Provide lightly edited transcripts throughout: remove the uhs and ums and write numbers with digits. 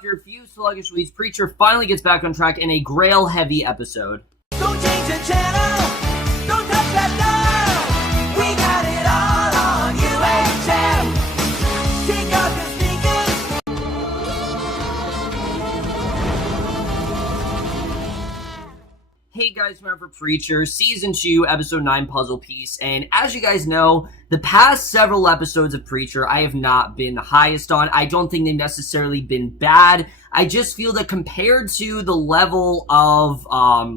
After a few sluggish weeks, Preacher finally gets back on track in a Grail-heavy episode. Don't change the channel, don't touch that dial. We got it all on UHF. Take off your sneakers. Hey guys, remember Preacher, Season 2, Episode 9 puzzle piece, and as you guys know, the past several episodes of Preacher I have not been the highest on. I don't think they've necessarily been bad. I just feel that compared to the level of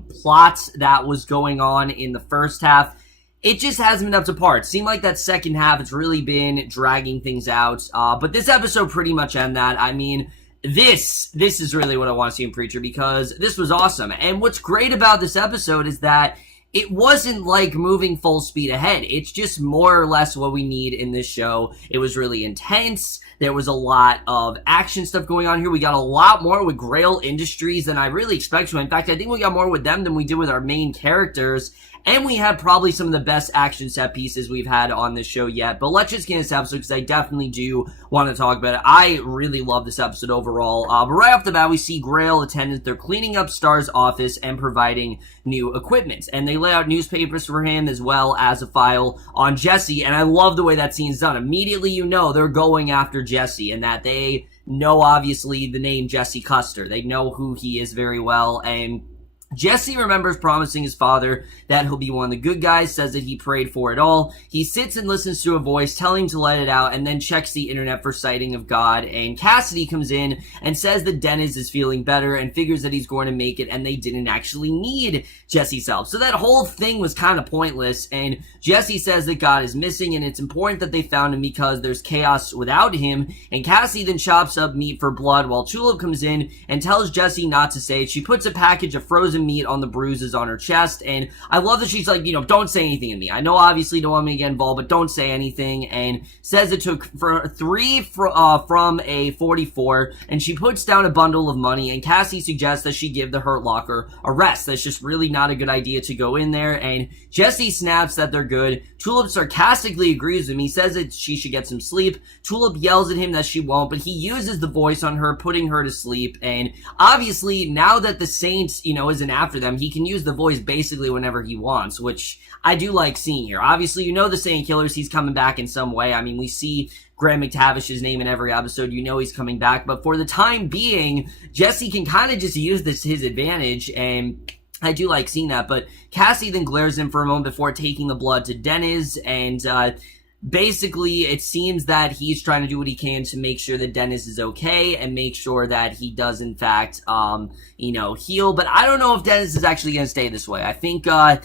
plots that was going on in the first half, it just hasn't been up to par. It seemed like that second half has really been dragging things out, but this episode pretty much ended that. I mean, This is really what I want to see in Preacher, because this was awesome. And what's great about this episode is that it wasn't like moving full speed ahead. It's just more or less what we need in this show. It was really intense. There was a lot of action stuff going on here. We got a lot more with Grail Industries than I really expected to. In fact, I think we got more with them than we did with our main characters. And we had probably some of the best action set pieces we've had on this show yet. But let's just get into this episode, because I definitely do want to talk about it. I really love this episode overall. But right off the bat, we see Grail attendants. They're cleaning up Star's office and providing new equipment. And they lay out newspapers for him, as well as a file on Jesse. And I love the way that scene's done. Immediately you know they're going after Jesse, and that they know, obviously, the name Jesse Custer. They know who he is very well, and Jesse remembers promising his father that he'll be one of the good guys, says that he prayed for it all. He sits and listens to a voice telling him to let it out, and then checks the internet for sighting of God. And Cassidy comes in and says that Dennis is feeling better and figures that he's going to make it, and they didn't actually need Jesse's help. So that whole thing was kind of pointless, and Jesse says that God is missing, and it's important that they found him because there's chaos without him. And Cassidy then chops up meat for blood while Tulip comes in and tells Jesse not to say it. She puts a package of frozen meat on the bruises on her chest, and I love that she's like, don't say anything to me. I know obviously you don't want me to get involved, but don't say anything, and says it took three from a 44, and she puts down a bundle of money, and Cassie suggests that she give the Hurt Locker a rest. That's just really not a good idea to go in there, and Jesse snaps that they're good. Tulip sarcastically agrees with him. He says that she should get some sleep. Tulip yells at him that she won't, but he uses the voice on her, putting her to sleep, and obviously now that the Saints, isn't after them, he can use the voice basically whenever he wants, which I do like seeing here. Obviously, the Saint Killers, he's coming back in some way. I mean, we see Graham McTavish's name in every episode. He's coming back, but for the time being, Jesse can kind of just use this his advantage, and I do like seeing that. But Cassie then glares in for a moment before taking the blood to Dennis, and basically, it seems that he's trying to do what he can to make sure that Dennis is okay and make sure that he does, in fact, heal. But I don't know if Dennis is actually going to stay this way. I think, I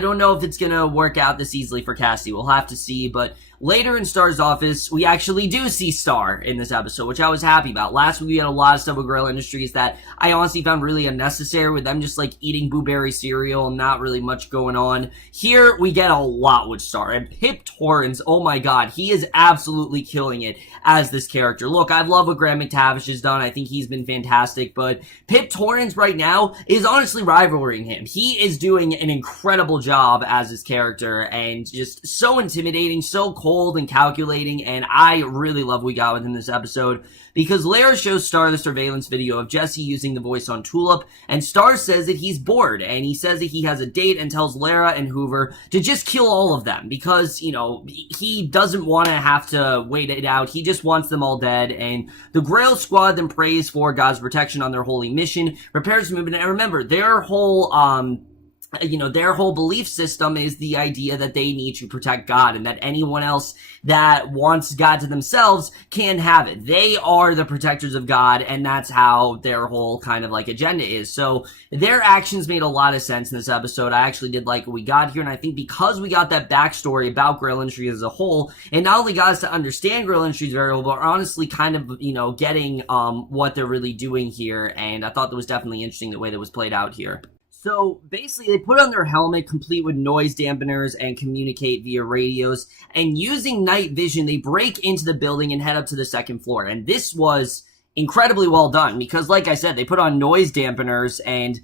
don't know if it's going to work out this easily for Cassie. We'll have to see. But later in Star's office, we actually do see Star in this episode, which I was happy about. Last week, we had a lot of stuff with Grail Industries that I honestly found really unnecessary, with them just, eating blueberry cereal and not really much going on. Here, we get a lot with Star. And Pip Torrens, oh my god, he is absolutely killing it as this character. Look, I love what Graham McTavish has done. I think he's been fantastic, but Pip Torrens right now is honestly rivaling him. He is doing an incredible job as his character, and just so intimidating, so cold and calculating, and I really love what we got within this episode, because Lara shows Star the surveillance video of Jesse using the voice on Tulip, and Star says that he's bored, and he says that he has a date and tells Lara and Hoover to just kill all of them, because, he doesn't want to have to wait it out. He just wants them all dead, and the Grail Squad then prays for God's protection on their holy mission, prepares the movement, and remember, their whole belief system is the idea that they need to protect God, and that anyone else that wants God to themselves can have it. They are the protectors of God, and that's how their whole kind of agenda is. So their actions made a lot of sense in this episode. I actually did like what we got here, and I think because we got that backstory about Grail Industries as a whole, and not only got us to understand Grail Industries very well, but honestly kind of, getting what they're really doing here, and I thought that was definitely interesting the way that was played out here. So basically, they put on their helmet, complete with noise dampeners, and communicate via radios. And using night vision, they break into the building and head up to the second floor. And this was incredibly well done because, like I said, they put on noise dampeners, and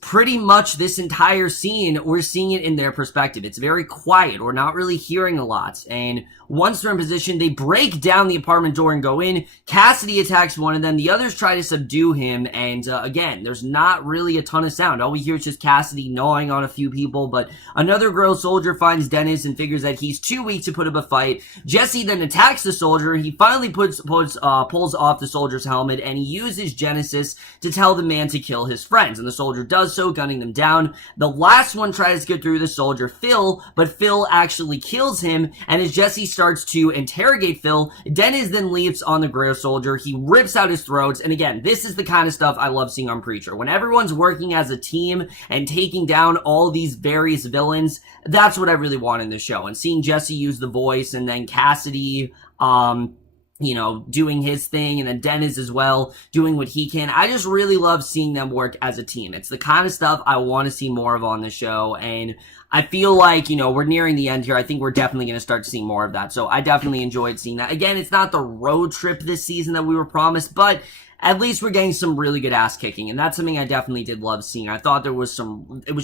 pretty much this entire scene, we're seeing it in their perspective. It's very quiet. We're not really hearing a lot. And once they're in position, they break down the apartment door and go in. Cassidy attacks one of them. The others try to subdue him. And again, there's not really a ton of sound. All we hear is just Cassidy gnawing on a few people. But another girl soldier finds Dennis and figures that he's too weak to put up a fight. Jesse then attacks the soldier. He finally pulls off the soldier's helmet, and he uses Genesis to tell the man to kill his friends. And the soldier does so, gunning them down. The last one tries to get through the soldier, Phil, but Phil actually kills him, and as Jesse starts to interrogate Phil, Dennis then leaps on the Grail soldier. He rips out his throats, and again, this is the kind of stuff I love seeing on Preacher. When everyone's working as a team and taking down all these various villains, that's what I really want in the show. And seeing Jesse use the voice, and then Cassidy, doing his thing, and then Dennis as well, doing what he can. I just really love seeing them work as a team. It's the kind of stuff I want to see more of on the show, and I feel like, we're nearing the end here. I think we're definitely going to start seeing more of that, so I definitely enjoyed seeing that. Again, it's not the road trip this season that we were promised, but at least we're getting some really good ass kicking, and that's something I definitely did love seeing. I thought it was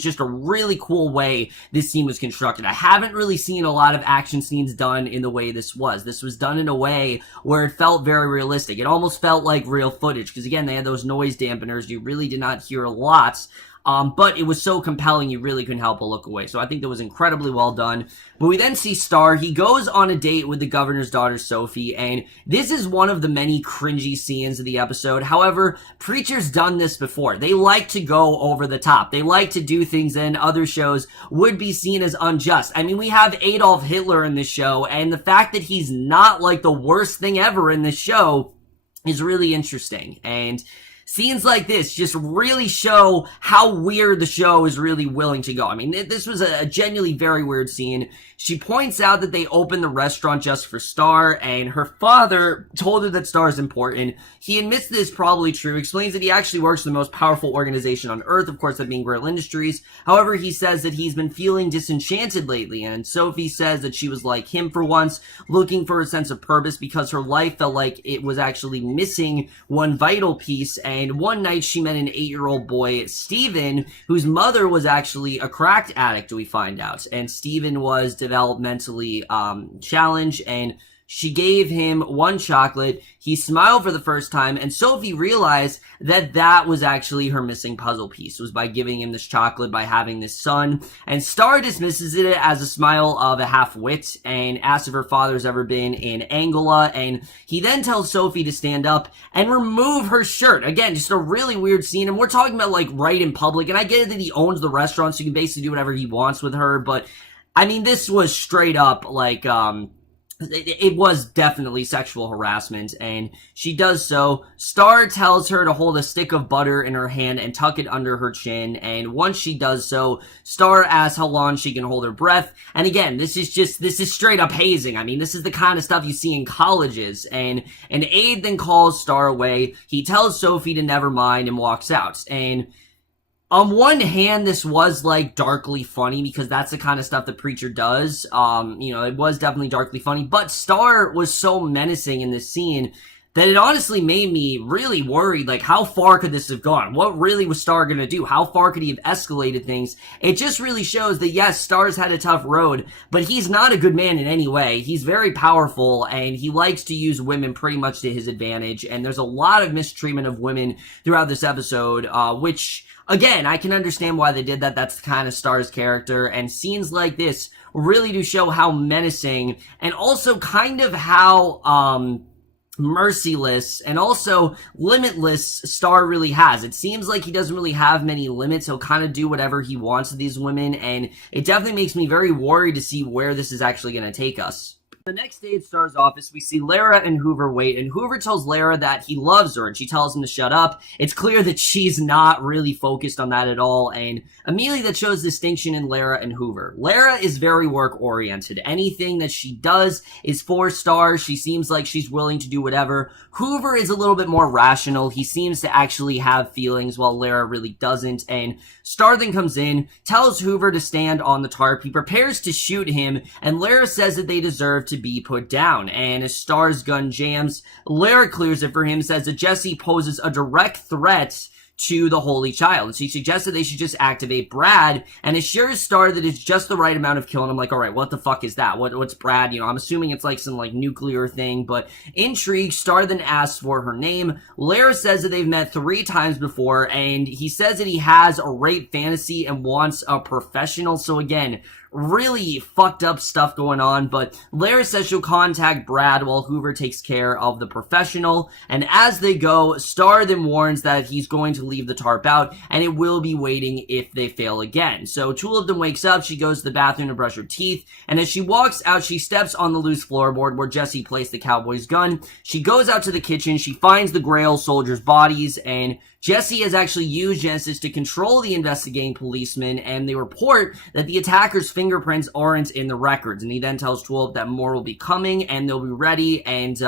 just a really cool way this scene was constructed. I haven't really seen a lot of action scenes done in the way this was. This was done in a way where it felt very realistic. It almost felt like real footage, because again, they had those noise dampeners. You really did not hear a lot. But it was so compelling, you really couldn't help but look away. So I think that was incredibly well done. But we then see Star. He goes on a date with the governor's daughter, Sophie, and this is one of the many cringy scenes of the episode. However, Preacher's done this before. They like to go over the top. They like to do things that in other shows would be seen as unjust. I mean, we have Adolf Hitler in this show, and the fact that he's not like the worst thing ever in this show is really interesting. And scenes like this just really show how weird the show is really willing to go. I mean, this was a genuinely very weird scene. She points out that they opened the restaurant just for Star, and her father told her that Star is important. He admits this is probably true, explains that he actually works for the most powerful organization on Earth, of course that being Grail Industries. However, he says that he's been feeling disenchanted lately, and Sophie says that she was like him for once, looking for a sense of purpose because her life felt like it was actually missing one vital piece. And one night she met an 8-year-old boy, Steven, whose mother was actually a crack addict, we find out. And Steven was developmentally challenged, and she gave him one chocolate. He smiled for the first time, and Sophie realized that that was actually her missing puzzle piece, was by giving him this chocolate, by having this son. And Star dismisses it as a smile of a half-wit, and asks if her father's ever been in Angola, and he then tells Sophie to stand up and remove her shirt. Again, just a really weird scene, and we're talking about, like, right in public, and I get it that he owns the restaurant, so he can basically do whatever he wants with her, but, I mean, this was straight up, like, it was definitely sexual harassment, and she does so. Star tells her to hold a stick of butter in her hand and tuck it under her chin, and once she does so, Star asks how long she can hold her breath. And again, this is straight up hazing. I mean, this is the kind of stuff you see in colleges, and an aide then calls Star away. He tells Sophie to never mind and walks out. And on one hand, this was, like, darkly funny, because that's the kind of stuff that Preacher does. It was definitely darkly funny, but Star was so menacing in this scene that it honestly made me really worried, like, how far could this have gone? What really was Star gonna do? How far could he have escalated things? It just really shows that, yes, Star's had a tough road, but he's not a good man in any way. He's very powerful, and he likes to use women pretty much to his advantage, and there's a lot of mistreatment of women throughout this episode, which, again, I can understand why they did that. That's the kind of Star's character, and scenes like this really do show how menacing, and also kind of how, merciless and also limitless Star really has. It seems like he doesn't really have many limits. He'll kind of do whatever he wants to these women, and it definitely makes me very worried to see where this is actually going to take us. The next day at Star's office, we see Lara and Hoover wait, and Hoover tells Lara that he loves her, and she tells him to shut up. It's clear that she's not really focused on that at all, and immediately that shows distinction in Lara and Hoover. Lara is very work-oriented. Anything that she does is for Star. She seems like she's willing to do whatever. Hoover is a little bit more rational. He seems to actually have feelings, while Lara really doesn't, and Star then comes in, tells Hoover to stand on the tarp. He prepares to shoot him, and Lara says that they deserve to be put down, and as Star's gun jams, Lara clears it for him, says that Jesse poses a direct threat to the Holy Child. And she suggests that they should just activate Brad, and assures Star that it's just the right amount of kill. And I'm like, all right, what the fuck is that? What's Brad? You know, I'm assuming it's like some like nuclear thing, but intrigued, Star then asks for her name. Lara says that they've met 3 times before, and he says that he has a rape fantasy and wants a professional. So again, really fucked up stuff going on, but Lara says she'll contact Brad while Hoover takes care of the professional, and as they go, Star then warns that he's going to leave the tarp out, and it will be waiting if they fail again. So Tulip then wakes up, she goes to the bathroom to brush her teeth, and as she walks out, she steps on the loose floorboard where Jesse placed the cowboy's gun. She goes out to the kitchen, she finds the Grail soldiers' bodies, and Jesse has actually used Genesis to control the investigating policemen, and they report that the attacker's fingerprints aren't in the records. And he then tells Tulip that more will be coming and they'll be ready, and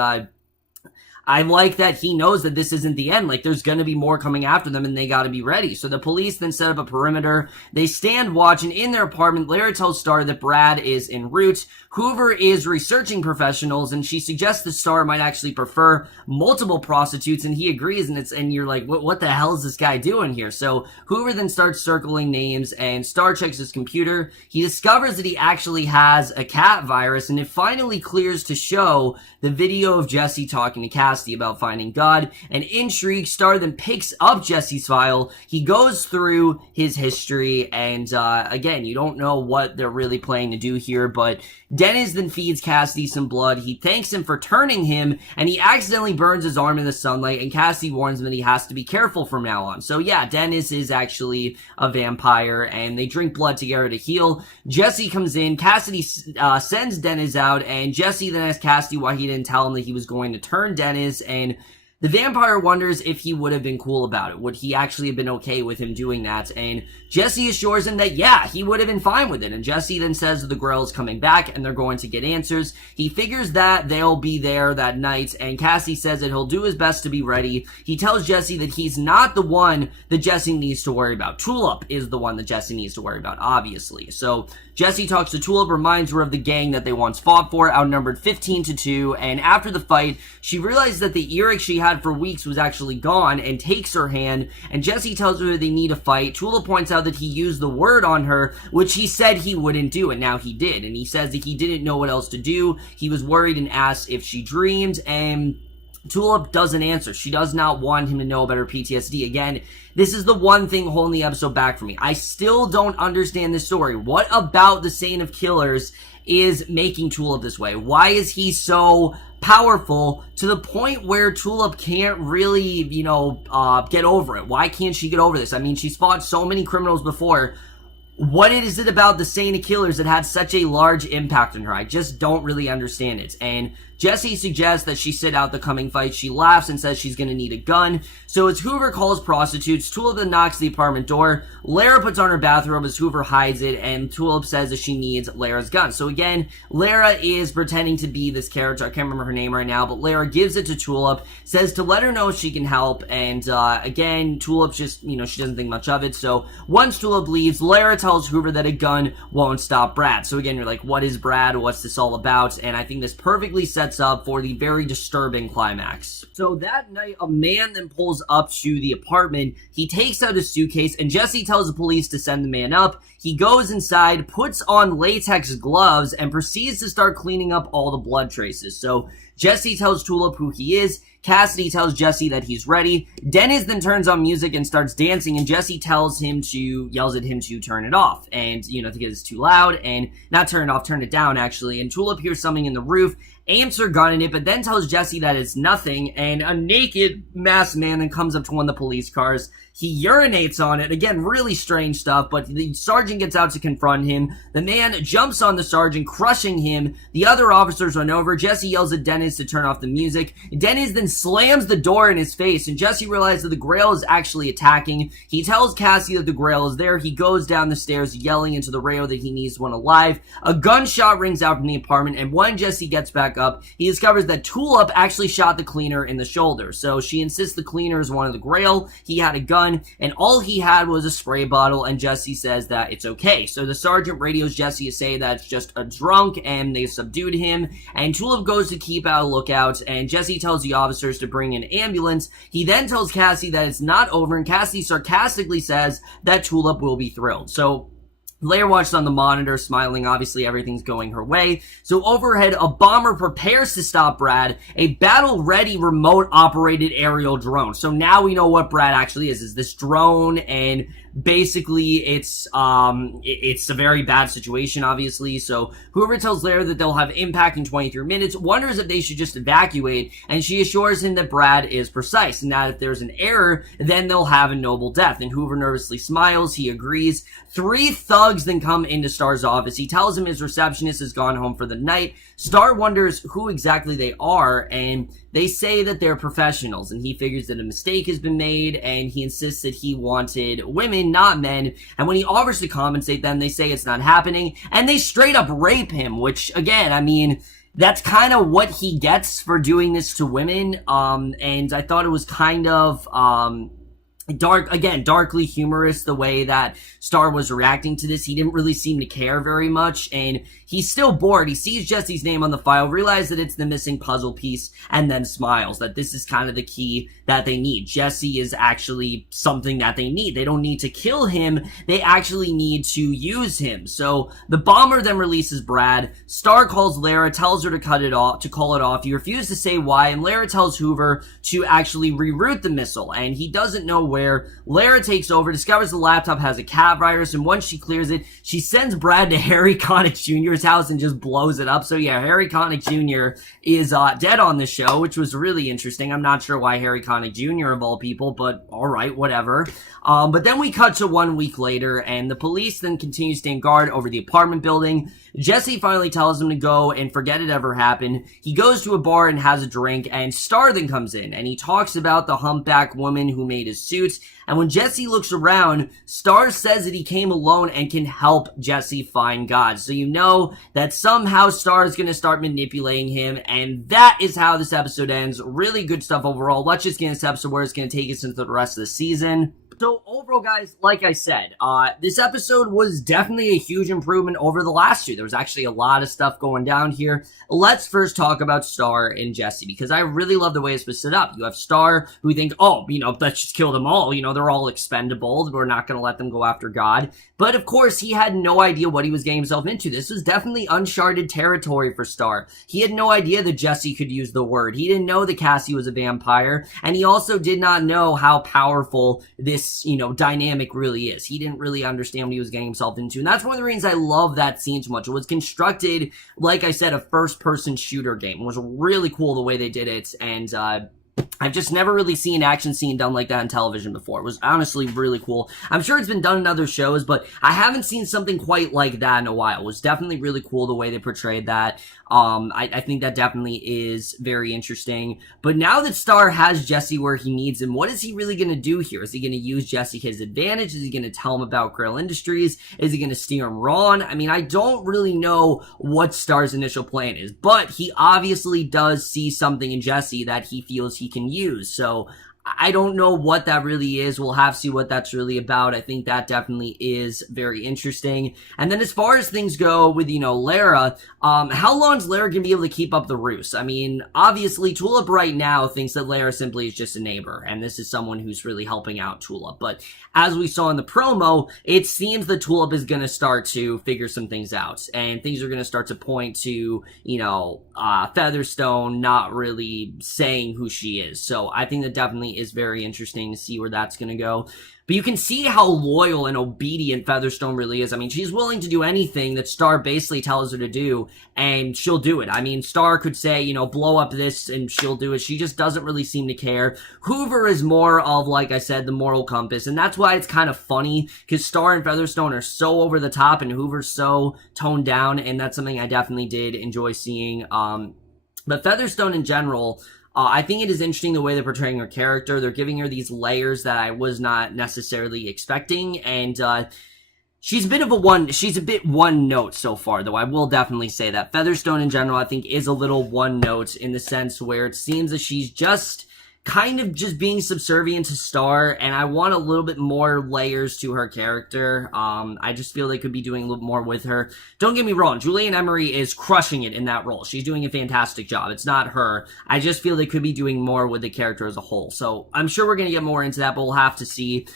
I like that he knows that this isn't the end. Like, there's gonna be more coming after them and they gotta be ready. So the police then set up a perimeter. They stand watch, and in their apartment, Lara tells Star that Brad is en route. Hoover is researching professionals, and she suggests that Star might actually prefer multiple prostitutes, and he agrees, and you're like, what the hell is this guy doing here? So Hoover then starts circling names, and Star checks his computer. He discovers that he actually has a cat virus, and it finally clears to show the video of Jesse talking to Cassidy about finding God. And intrigued, Star then picks up Jesse's file. He goes through his history, and again, you don't know what they're really planning to do here, but Dennis then feeds Cassidy some blood. He thanks him for turning him, and he accidentally burns his arm in the sunlight, and Cassidy warns him that he has to be careful from now on. So yeah, Dennis is actually a vampire, and they drink blood together to heal. Jesse comes in, Cassidy sends Dennis out, and Jesse then asks Cassidy why he didn't tell him that he was going to turn Dennis, and the vampire wonders if he would have been cool about it. Would he actually have been okay with him doing that? And Jesse assures him that, yeah, he would have been fine with it. And Jesse then says that the girl is coming back and they're going to get answers. He figures that they'll be there that night, and Cassie says that he'll do his best to be ready. He tells Jesse that he's not the one that Jesse needs to worry about. Tulip is the one that Jesse needs to worry about, obviously. So Jesse talks to Tulip, reminds her of the gang that they once fought for, outnumbered 15-2, and after the fight, she realizes that the earring she had for weeks was actually gone, and takes her hand, and Jesse tells her they need a fight. Tulip points out that he used the word on her, which he said he wouldn't do, and now he did, and he says that he didn't know what else to do. He was worried and asked if she dreamed, and Tulip doesn't answer. She does not want him to know about her PTSD. Again, this is the one thing holding the episode back for me. I still don't understand this story. What about the Saint of Killers is making Tulip this way? Why is he so powerful to the point where Tulip can't really, get over it? Why can't she get over this? I mean, she's fought so many criminals before. What is it about the Saint of Killers that had such a large impact on her? I just don't really understand it. And Jesse suggests that she sit out the coming fight. She laughs and says she's gonna need a gun. So as Hoover calls prostitutes, Tulip then knocks the apartment door. Lara puts on her bathrobe as Hoover hides it, and Tulip says that she needs Lara's gun. So again, Lara is pretending to be this character. I can't remember her name right now, but Lara gives it to Tulip, says to let her know if she can help, and again, Tulip just, she doesn't think much of it. So once Tulip leaves, Lara tells Hoover that a gun won't stop Brad. So again, you're like, what is Brad? What's this all about? And I think this perfectly sets up for the very disturbing climax. So that night, a man then pulls up to the apartment. He takes out a suitcase, and Jesse tells the police to send the man up. He goes inside, puts on latex gloves, and proceeds to start cleaning up all the blood traces. So Jesse tells Tulip who he is. Cassidy tells Jesse that he's ready. Dennis then turns on music and starts dancing, and Jesse yells at him to turn it off, and, because it's too loud, and not turn it off, turn it down, actually. And Tulip hears something in the roof, aims her gun at it, but then tells Jesse that it's nothing, and a naked masked man then comes up to one of the police cars. He urinates on it. Again, really strange stuff, but the sergeant gets out to confront him. The man jumps on the sergeant, crushing him. The other officers run over. Jesse yells at Dennis to turn off the music. Dennis then slams the door in his face, and Jesse realizes that the Grail is actually attacking. He tells Cassie that the Grail is there. He goes down the stairs, yelling into the radio that he needs one alive. A gunshot rings out from the apartment, and when Jesse gets back up, he discovers that Tulip actually shot the cleaner in the shoulder. So she insists the cleaner is one of the Grail. He had a gun, and all he had was a spray bottle, and Jesse says that it's okay. So the sergeant radios Jesse to say that it's just a drunk, and they subdued him, and Tulip goes to keep out a lookout, and Jesse tells the officers to bring an ambulance. He then tells Cassie that it's not over, and Cassie sarcastically says that Tulip will be thrilled. So Leia watches on the monitor, smiling. Obviously, everything's going her way. So overhead, a bomber prepares to stop Brad, a battle-ready remote-operated aerial drone. So now we know what Brad actually is this drone, and basically it's a very bad situation, obviously. So whoever tells Leia that they'll have impact in 23 minutes wonders if they should just evacuate, and she assures him that Brad is precise, and that if there's an error, then they'll have a noble death. And Hoover nervously smiles. He agrees. 3 thugs then come into Star's office. He tells him his receptionist has gone home for the night. Star wonders who exactly they are, and they say that they're professionals, and he figures that a mistake has been made, and he insists that he wanted women, not men. And when he offers to compensate them, they say it's not happening, and they straight up rape him, which, again, I mean, that's kind of what he gets for doing this to women. And I thought it was kind of darkly humorous the way that Star was reacting to this. He didn't really seem to care very much, and he's still bored. He sees Jesse's name on the file, realizes that it's the missing puzzle piece, and then smiles that this is kind of the key that they need. Jesse is actually something that they need. They don't need to kill him, they actually need to use him. So the bomber then releases Brad. Star calls Lara, tells her to call it off. He refuses to say why, and Lara tells Hoover to actually reroute the missile, and he doesn't know where. Lara takes over, discovers the laptop has a cat virus, and once she clears it, she sends Brad to Harry Connick Jr.'s house and just blows it up. So yeah, Harry Connick Jr. is dead on the show, which was really interesting. I'm not sure why Harry Connick Jr. of all people, but alright, whatever. But then we cut to 1 week later, and the police then continue to stand guard over the apartment building. Jesse finally tells him to go and forget it ever happened. He goes to a bar and has a drink, and Star then comes in, and he talks about the humpback woman who made his suits. And when Jesse looks around, Star says that he came alone and can help Jesse find God. So you know that somehow Star is going to start manipulating him, and that is how this episode ends. Really good stuff overall. Let's just get into this episode where it's going to take us into the rest of the season. So overall, guys, like I said, this episode was definitely a huge improvement over the last two. There was actually a lot of stuff going down here. Let's first talk about Star and Jesse, because I really love the way this was set up. You have Star, who think, oh, let's just kill them all. They're all expendable. We're not going to let them go after God. But of course, he had no idea what he was getting himself into. This was definitely uncharted territory for Star. He had no idea that Jesse could use the word. He didn't know that Cassie was a vampire. And he also did not know how powerful this dynamic really is. He didn't really understand what he was getting himself into. And that's one of the reasons I love that scene so much. It was constructed, like I said, a first-person shooter game. It was really cool the way they did it. And, I've just never really seen an action scene done like that on television before. It was honestly really cool. I'm sure it's been done in other shows, but I haven't seen something quite like that in a while. It was definitely really cool the way they portrayed that. I think that definitely is very interesting. But now that Star has Jesse where he needs him, what is he really going to do here? Is he going to use Jesse his advantage? Is he going to tell him about Grail Industries? Is he going to steer him wrong? I mean, I don't really know what Star's initial plan is, but he obviously does see something in Jesse that he feels he can use. So I don't know what that really is. We'll have to see what that's really about. I think that definitely is very interesting. And then as far as things go with, Lara, how long is Lara going to be able to keep up the ruse? I mean, obviously, Tulip right now thinks that Lara simply is just a neighbor, and this is someone who's really helping out Tulip. But as we saw in the promo, it seems that Tulip is going to start to figure some things out, and things are going to start to point to, Featherstone not really saying who she is. So I think that definitely is very interesting to see where that's going to go. But you can see how loyal and obedient Featherstone really is. I mean, she's willing to do anything that Star basically tells her to do, and she'll do it. I mean, Star could say, blow up this, and she'll do it. She just doesn't really seem to care. Hoover is more of, like I said, the moral compass, and that's why it's kind of funny, because Star and Featherstone are so over the top, and Hoover's so toned down, and that's something I definitely did enjoy seeing. But Featherstone in general, I think it is interesting the way they're portraying her character. They're giving her these layers that I was not necessarily expecting, and She's a bit one note so far, though. I will definitely say that. Featherstone in general, I think, is a little one note in the sense where it seems that she's just kind of just being subservient to Star, and I want a little bit more layers to her character. I just feel they could be doing a little more with her. Don't get me wrong, Julianne Emery is crushing it in that role. She's doing a fantastic job. It's not her. I just feel they could be doing more with the character as a whole. So I'm sure we're going to get more into that, but we'll have to see.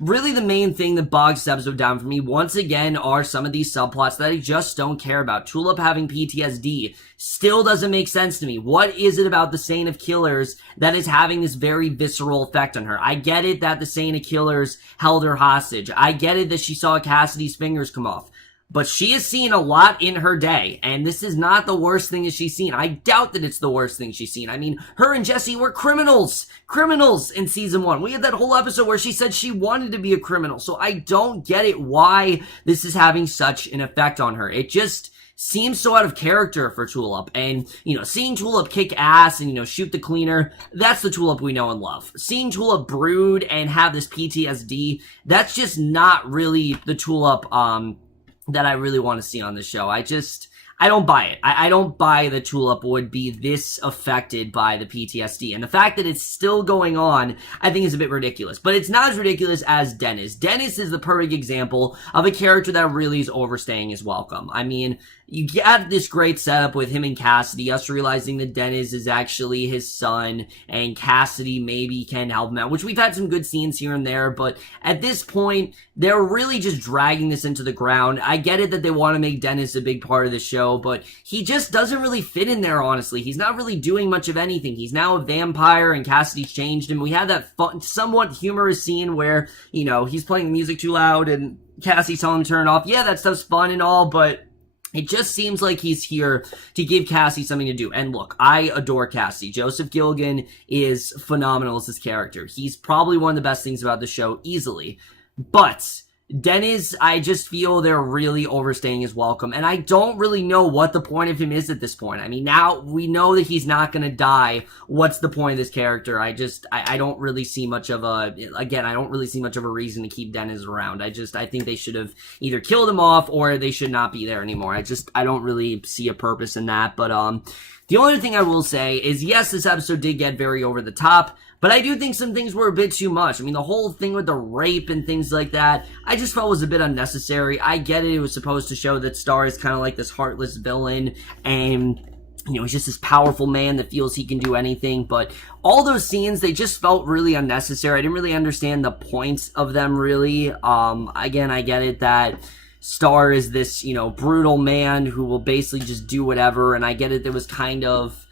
Really, the main thing that bogs this episode down for me, once again, are some of these subplots that I just don't care about. Tulip having PTSD still doesn't make sense to me. What is it about the Saint of Killers that is having this very visceral effect on her? I get it that the Saint of Killers held her hostage. I get it that she saw Cassidy's fingers come off. But she has seen a lot in her day, and this is not the worst thing that she's seen. I doubt that it's the worst thing she's seen. I mean, her and Jesse were criminals in season 1. We had that whole episode where she said she wanted to be a criminal, so I don't get it why this is having such an effect on her. It just seems so out of character for Tulip, and, seeing Tulip kick ass and, shoot the cleaner, that's the Tulip we know and love. Seeing Tulip brood and have this PTSD, that's just not really the Tulip, that I really want to see on the show. I don't buy it. I don't buy that Tulip would be this affected by the PTSD. And the fact that it's still going on, I think is a bit ridiculous. But it's not as ridiculous as Dennis. Dennis is the perfect example of a character that really is overstaying his welcome. I mean, you get this great setup with him and Cassidy, us realizing that Dennis is actually his son, and Cassidy maybe can help him out, which we've had some good scenes here and there, but at this point, they're really just dragging this into the ground. I get it that they want to make Dennis a big part of the show, but he just doesn't really fit in there, honestly. He's not really doing much of anything. He's now a vampire, and Cassidy's changed him. We had that fun, somewhat humorous scene where, he's playing the music too loud, and Cassidy's telling him to turn it off. Yeah, that stuff's fun and all, but it just seems like he's here to give Cassie something to do. And look, I adore Cassie. Joseph Gilgun is phenomenal as this character. He's probably one of the best things about the show, easily. But Dennis, I just feel they're really overstaying his welcome, and I don't really know what the point of him is at this point. I mean, now we know that he's not going to die. What's the point of this character? I don't really see much of a reason to keep Dennis around. I think they should have either killed him off or they should not be there anymore. I don't really see a purpose in that, but the only thing I will say is, yes, this episode did get very over the top, but I do think some things were a bit too much. I mean, the whole thing with the rape and things like that, I just felt was a bit unnecessary. I get it. It was supposed to show that Star is kind of like this heartless villain, and he's just this powerful man that feels he can do anything, but all those scenes, they just felt really unnecessary. I didn't really understand the points of them, really. Again, I get it that Star is this, brutal man who will basically just do whatever, and I get it, there was kind of,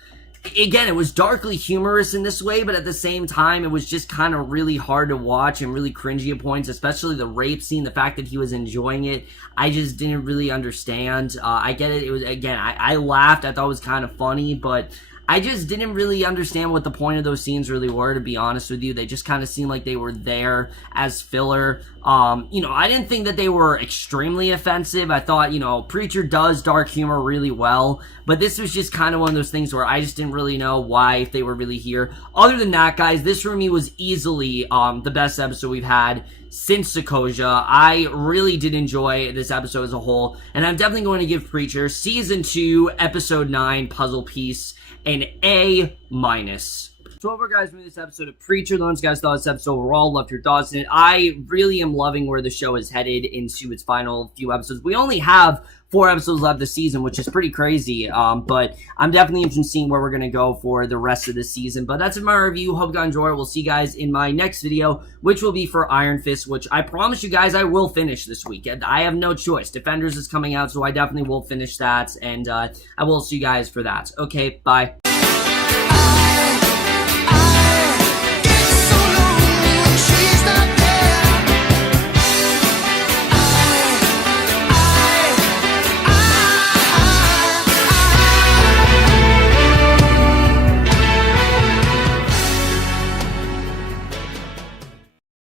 again, it was darkly humorous in this way, but at the same time, it was just kind of really hard to watch and really cringy at points, especially the rape scene, the fact that he was enjoying it. I just didn't really understand. I get it. It was, again, I laughed. I thought it was kind of funny, but I just didn't really understand what the point of those scenes really were, to be honest with you. They just kind of seemed like they were there as filler. I didn't think that they were extremely offensive. I thought, Preacher does dark humor really well, but this was just kind of one of those things where I just didn't really know why, if they were really here. Other than that, guys, this for me was easily the best episode we've had since Sokovia. I really did enjoy this episode as a whole, and I'm definitely going to give Preacher Season 2, Episode 9, Puzzle Piece, an A-. So over, guys, for this episode of Preacher. Those guys thought this episode overall, loved your thoughts in it. I really am loving where the show is headed into its final few episodes. We only have 4 episodes left this season, which is pretty crazy, but I'm definitely interested in seeing where we're going to go for the rest of the season. But that's it, my review. Hope you guys enjoy it. We'll see you guys in my next video, which will be for Iron Fist, which I promise you guys I will finish this weekend. I have no choice. Defenders is coming out, so I definitely will finish that, and I will see you guys for that. Okay, bye.